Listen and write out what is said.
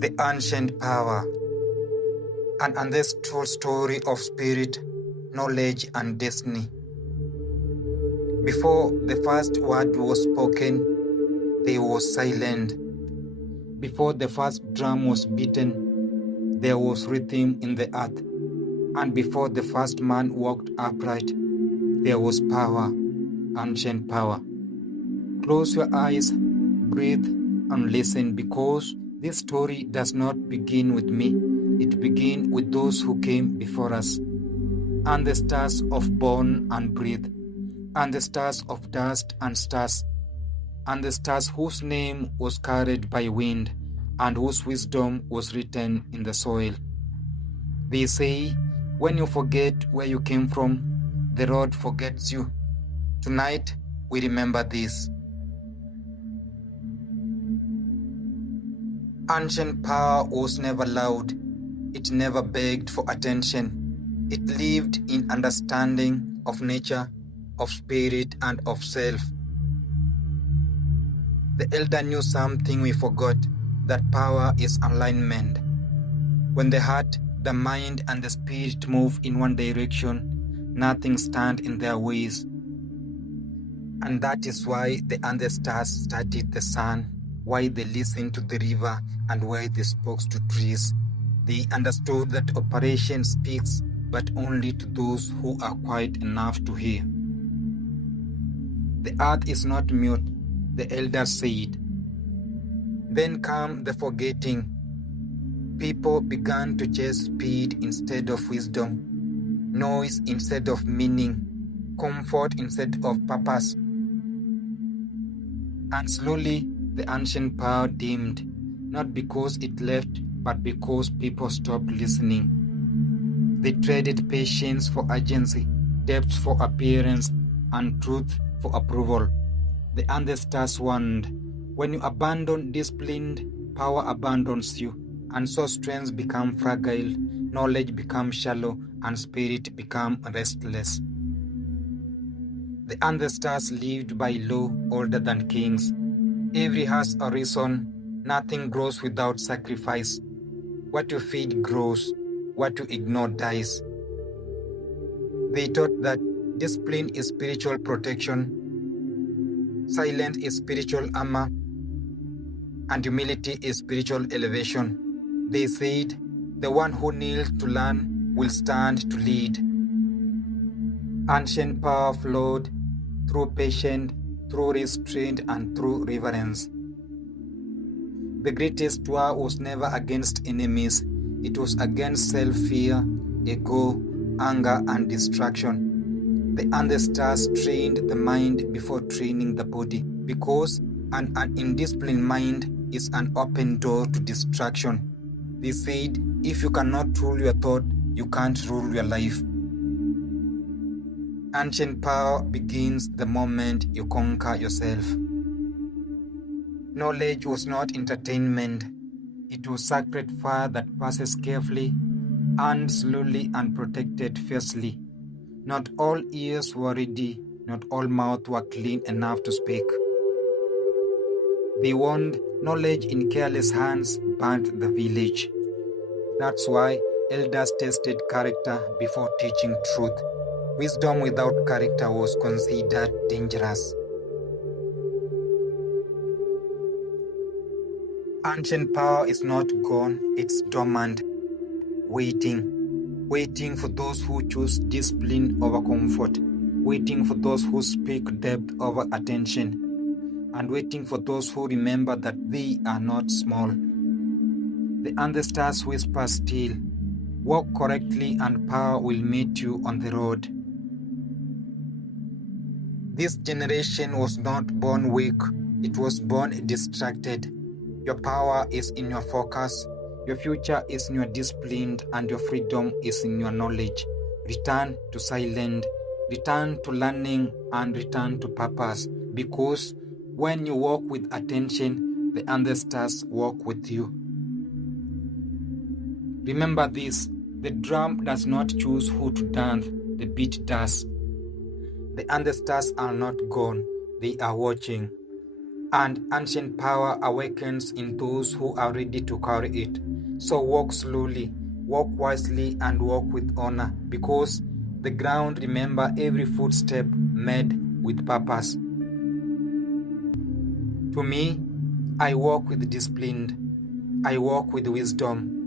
The ancient power, an ancestral story of spirit, knowledge, and destiny. Before the first word was spoken, there was silence. Before the first drum was beaten, there was rhythm in the earth. And before the first man walked upright, there was power, ancient power. Close your eyes, breathe, and listen, because this story does not begin with me. It begins with those who came before us, and the stars of born and breathe, and the stars of dust and stars, and the stars whose name was carried by wind, and whose wisdom was written in the soil. They say, when you forget where you came from, the road forgets you. Tonight, we remember this. Ancient power was never loud. It never begged for attention. It lived in understanding of nature, of spirit, and of self. The elder knew something we forgot, that power is alignment. When the heart, the mind, and the spirit move in one direction, nothing stands in their ways. And that is why the ancestors studied the sun, why they listened to the river, and why they spoke to trees. They understood that operation speaks, but only to those who are quiet enough to hear. The earth is not mute, the elders said. Then came the forgetting. People began to chase speed instead of wisdom, noise instead of meaning, comfort instead of purpose. And slowly the ancient power dimmed, not because it left, but because people stopped listening. They traded patience for urgency, depth for appearance, and truth for approval. The ancestors warned, when you abandon discipline, power abandons you, and so strength becomes fragile, knowledge becomes shallow, and spirit becomes restless. The ancestors lived by law older than kings. Every has a reason. Nothing grows without sacrifice. What you feed grows, what you ignore dies. They taught that discipline is spiritual protection, silence is spiritual armor, and humility is spiritual elevation. They said, the one who kneels to learn will stand to lead. Ancient power flowed through patience, through restraint, and through reverence. The greatest war was never against enemies. It was against self-fear, ego, anger, and distraction. The ancestors trained the mind before training the body, because an indisciplined mind is an open door to distraction. They said, if you cannot rule your thought, you can't rule your life. Ancient power begins the moment you conquer yourself. Knowledge was not entertainment. It was sacred fire that passes carefully, and slowly, and protected fiercely. Not all ears were ready, not all mouths were clean enough to speak. They warned, knowledge in careless hands burnt the village. That's why elders tested character before teaching truth. Wisdom without character was considered dangerous. Ancient power is not gone, it's dormant, waiting for those who choose discipline over comfort, waiting for those who speak depth over attention, and waiting for those who remember that they are not small. The ancestors whisper still, walk correctly and power will meet you on the road. This generation was not born weak, it was born distracted. Your power is in your focus, your future is in your discipline, and your freedom is in your knowledge. Return to silence, return to learning, and return to purpose, because when you walk with attention, the ancestors walk with you. Remember this, the drum does not choose who to dance, the beat does. The ancestors are not gone, they are watching. and ancient power awakens in those who are ready to carry it. So walk slowly, walk wisely, and walk with honor, because the ground remember every footstep made with purpose. To me, I walk with discipline, I walk with wisdom,